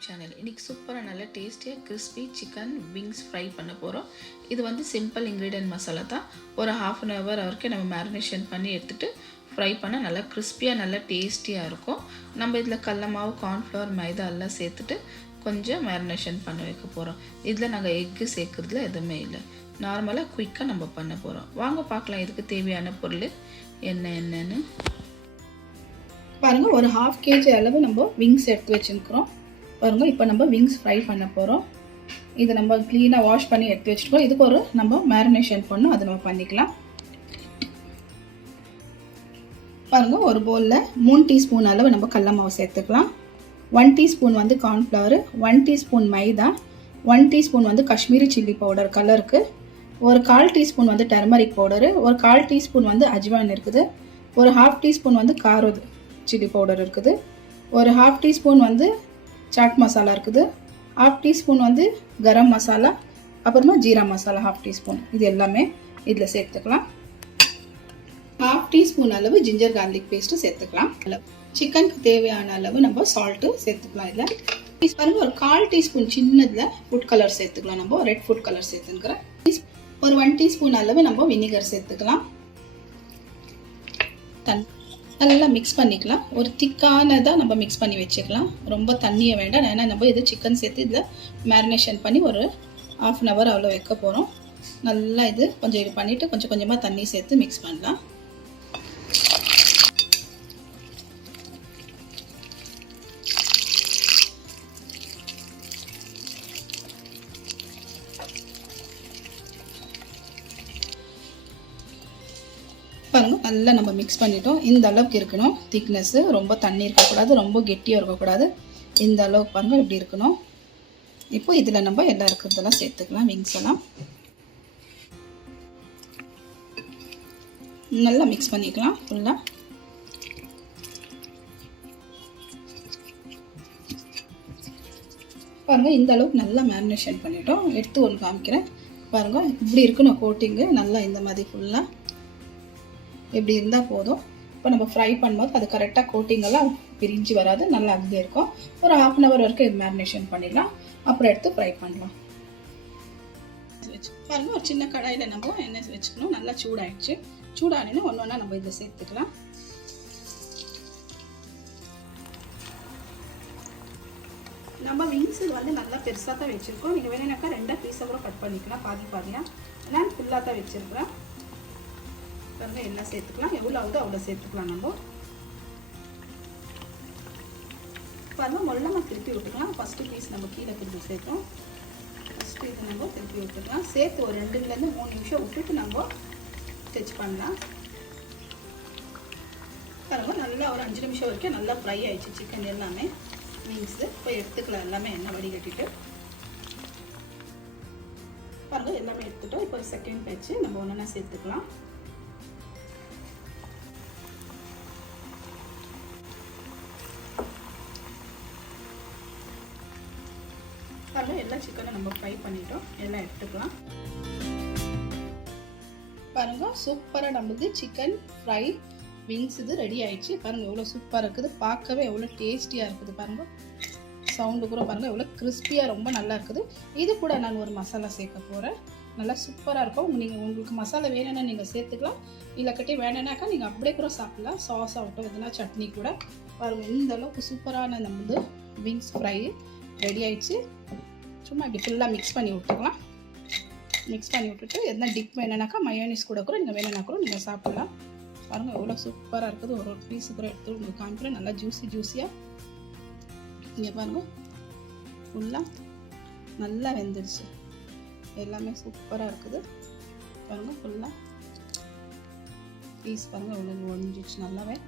YouTube channel. இன்றைக்கி சூப்பராக நல்ல டேஸ்டியாக கிறிஸ்பி சிக்கன் விங்ஸ் ஃப்ரை பண்ண போகிறோம். இது வந்து சிம்பிள் இன்க்ரீடியன்ட் மசாலா தான். ஒரு ½ அன் ஹவர் வரைக்கும் நம்ம மேரினேஷன் பண்ணி எடுத்துகிட்டு ஃப்ரை பண்ண நல்லா கிறிஸ்பியாக நல்லா டேஸ்டியாக இருக்கும். நம்ம இதில் கடல மாவு, கார்ன்ஃப்ளவர், மைதா எல்லாம் சேர்த்துட்டு கொஞ்சம் மேரினேஷன் பண்ண வைக்க போகிறோம். இதில் நாங்கள் எக்கு சேர்க்குறதுல எதுவுமே இல்லை. நார்மலாக குயிக்காக நம்ம பண்ண போகிறோம். வாங்க பார்க்கலாம் இதுக்கு தேவையான பொருள் என்னென்னு பாருங்கள். ஒரு ½ கேஜி அளவு நம்ம விங்ஸ் எடுத்து வச்சுருக்கிறோம் பாருங்கள். இப்போ நம்ம விங்ஸ் ஃப்ரை பண்ண போகிறோம். இதை நம்ம க்ளீனாக வாஷ் பண்ணி எடுத்து வச்சுருக்கோம். இதுக்கு ஒரு நம்ம மேரினேஷன் பண்ணணும், அதை நம்ம பண்ணிக்கலாம். பாருங்கள், ஒரு பவுலில் 3 டீஸ்பூன் அளவு நம்ம கடல மாவு சேர்த்துக்கலாம். 1 டீஸ்பூன் வந்து கார்ன்ஃப்ளவர், 1 டீஸ்பூன் மைதா, 1 டீஸ்பூன் வந்து காஷ்மீரி சில்லி பவுடர் கலருக்கு, ஒரு 1/4 டீஸ்பூன் வந்து டர்மரிக் பவுடரு, ஒரு 1/4 டீஸ்பூன் வந்து அஜ்வான் இருக்குது, ஒரு ½ டீஸ்பூன் வந்து காரோ சில்லி பவுடர் இருக்குது, ஒரு ½ டீஸ்பூன் வந்து சாட் மசாலா இருக்குது, ½ டீஸ்பூன் வந்து கரம் மசாலா, அப்புறமா ஜீரா மசாலா ½ டீஸ்பூன். இது எல்லாமே இதில் சேர்த்துக்கலாம். ½ டீஸ்பூன் அளவு ஜிஞ்சர் கார்லிக் பேஸ்ட்டு சேர்த்துக்கலாம். சிக்கனுக்கு தேவையான அளவு நம்ம சால்ட்டு சேர்த்துக்கலாம். இதில் பாருங்கள், ஒரு 1/4 டீஸ்பூன் சின்னதில் ஃபுட் கலர் சேர்த்துக்கலாம். நம்ம ரெட் ஃபுட் கலர் சேர்த்துக்கிறேன். ஒரு 1 டீஸ்பூன் அளவு நம்ம வினிகர் சேர்த்துக்கலாம். நல்லா மிக்ஸ் பண்ணிக்கலாம். ஒரு திக்கானதாக நம்ம மிக்ஸ் பண்ணி வச்சுக்கலாம். ரொம்ப தண்ணியை வேண்டாம், ஏன்னா நம்ம இது சிக்கன் சேர்த்து இதில் மேரினேஷன் பண்ணி ஒரு ½ அன் ஹவர் அவ்வளோ வைக்க போகிறோம். நல்லா இது கொஞ்சம் இது பண்ணிவிட்டு கொஞ்சம் கொஞ்சமாக தண்ணி சேர்த்து மிக்ஸ் பண்ணலாம். பாருங்கள், நல்லா நம்ம மிக்ஸ் பண்ணிட்டோம். இந்த அளவுக்கு இருக்கணும் திக்னஸ்ஸு. ரொம்ப தண்ணி இருக்கக்கூடாது, ரொம்ப கெட்டியாக இருக்கக்கூடாது. இந்த அளவுக்கு பாருங்கள் இப்படி இருக்கணும். இப்போ இதில் நம்ம எல்லாம் இருக்கிறதெல்லாம் சேர்த்துக்கலாம். விங்ஸ் எல்லாம் நல்லா மிக்ஸ் பண்ணிக்கலாம் ஃபுல்லாக. பாருங்கள், இந்த அளவுக்கு நல்லா மேரினேஷன் பண்ணிட்டோம். எடுத்து ஒன்று காமிக்கிறேன். பாருங்கள், இப்படி இருக்கணும் கோட்டிங்கு. நல்லா இந்த மாதிரி ஃபுல்லாக இப்படி இருந்தால் போதும். இப்போ நம்ம ஃப்ரை பண்ணும்போது அது கரெக்டாக கோட்டிங்கெல்லாம் பிரிஞ்சு வராது, நல்லா அங்கே இருக்கும். ஒரு ½ அன் ஹவர் வரைக்கும் இது மேரினேஷன் பண்ணிடலாம். அப்புறம் எடுத்து ஃப்ரை பண்ணலாம். பாருங்கள், ஒரு சின்ன கடாயில் நம்ம எண்ணெய் வச்சுக்கணும். நல்லா சூடாயிடுச்சு. சூடானேன்னு ஒன்று ஒன்றா நம்ம இதில் சேர்த்துக்கலாம். நம்ம விங்ஸு வந்து நல்லா பெருசாக தான் வச்சுருக்கோம். நீங்கள் வேணுனாக்கா 2 பீஸாக கூட கட் பண்ணிக்கலாம், பாதி பாதியாக. நான் ஃபுல்லாக தான் வச்சுருக்கிறேன். பாருங்கள், எல்லாம் சேர்த்துக்கலாம். எவ்வளோ ஆகுதோ அவ்வளோ சேர்த்துக்கலாம். நம்ம பாருங்கள், மொல்லமாக திருப்பி விட்டுக்கலாம். ஃபஸ்ட்டு பீஸ் நம்ம கீழே திருப்பி சேர்த்தோம். ஃபஸ்ட்டு இது நம்ம திருப்பி விட்டுக்கலாம். சேர்த்து ஒரு 2லேருந்து 3 நிமிஷம் விட்டுட்டு நம்ம ஸ்டிச் பண்ணலாம். பாருங்கள், நல்லா ஒரு 5 நிமிஷம் வரைக்கும் நல்லா ஃப்ரை ஆயிடுச்சு சிக்கன் எல்லாமே. மீன்ஸு இப்போ எடுத்துக்கலாம். எல்லாமே எண்ணெய் வடிகட்டிட்டு பாருங்கள், எல்லாமே எடுத்துட்டோம். இப்போ செகண்ட் பேட்ச் நம்ம ஒன்றா சேர்த்துக்கலாம். பாருங்கள், எல்லா சிக்கனை நம்ம ஃப்ரை பண்ணிட்டோம். எல்லாம் எடுத்துக்கலாம். பாருங்கள், சூப்பராக நம்மளுக்கு சிக்கன் ஃப்ரை விங்ஸ் இது ரெடி ஆயிடுச்சு. பாருங்கள், எவ்வளோ சூப்பராக இருக்குது. பார்க்கவே எவ்வளோ டேஸ்டியாக இருக்குது. பாருங்கள், சவுண்டு கூட பாருங்கள் எவ்வளோ கிறிஸ்பியாக ரொம்ப நல்லா இருக்குது. இது கூட நான் ஒரு மசாலா சேர்க்க போகிறேன். நல்லா சூப்பராக இருக்கும். உங்களுக்கு மசாலா வேணும்னா நீங்கள் சேர்த்துக்கலாம். இல்லைக்கட்டி வேணும்னாக்கா நீங்கள் அப்படியே கூட சாப்பிட்லாம். சாஸ் ஆகட்டும், எதுனா சட்னி கூட. பாருங்கள், இந்த அளவுக்கு சூப்பரான நம்மளது விங்ஸ் ஃப்ரை ரெடி ஆயிடுச்சு. சும்மா இப்படி ஃபுல்லாக மிக்ஸ் பண்ணி விட்டுக்கலாம். மிக்ஸ் பண்ணி விட்டுட்டு எதனா டிப் வேணுனாக்கா மயோனிஸ் கூட நீங்கள் வேணும்னா கூட நீங்கள் சாப்பிட்லாம். பாருங்கள், எவ்வளோ சூப்பராக இருக்குது. ஒரு பீஸு கூட எடுத்து உங்களுக்கு காமிக்கிறேன். நல்லா ஜூஸியாக இங்கே பாருங்கள், ஃபுல்லாக நல்லா வெந்துடுச்சு. எல்லாமே சூப்பராக இருக்குது. பாருங்கள், ஃபுல்லாக பீஸ் பாருங்கள் எவ்வளோ ஒழிஞ்சிச்சு நல்லாவே.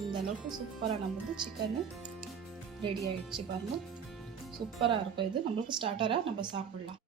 இந்த அளவுக்கு சூப்பராக நம்ம வந்து சிக்கனு ரெடி ஆகிடுச்சு. பாருங்கள், சூப்பராக இருக்கும். இது நம்மளுக்கு ஸ்டார்டராக நம்ம சாப்பிட்லாம்.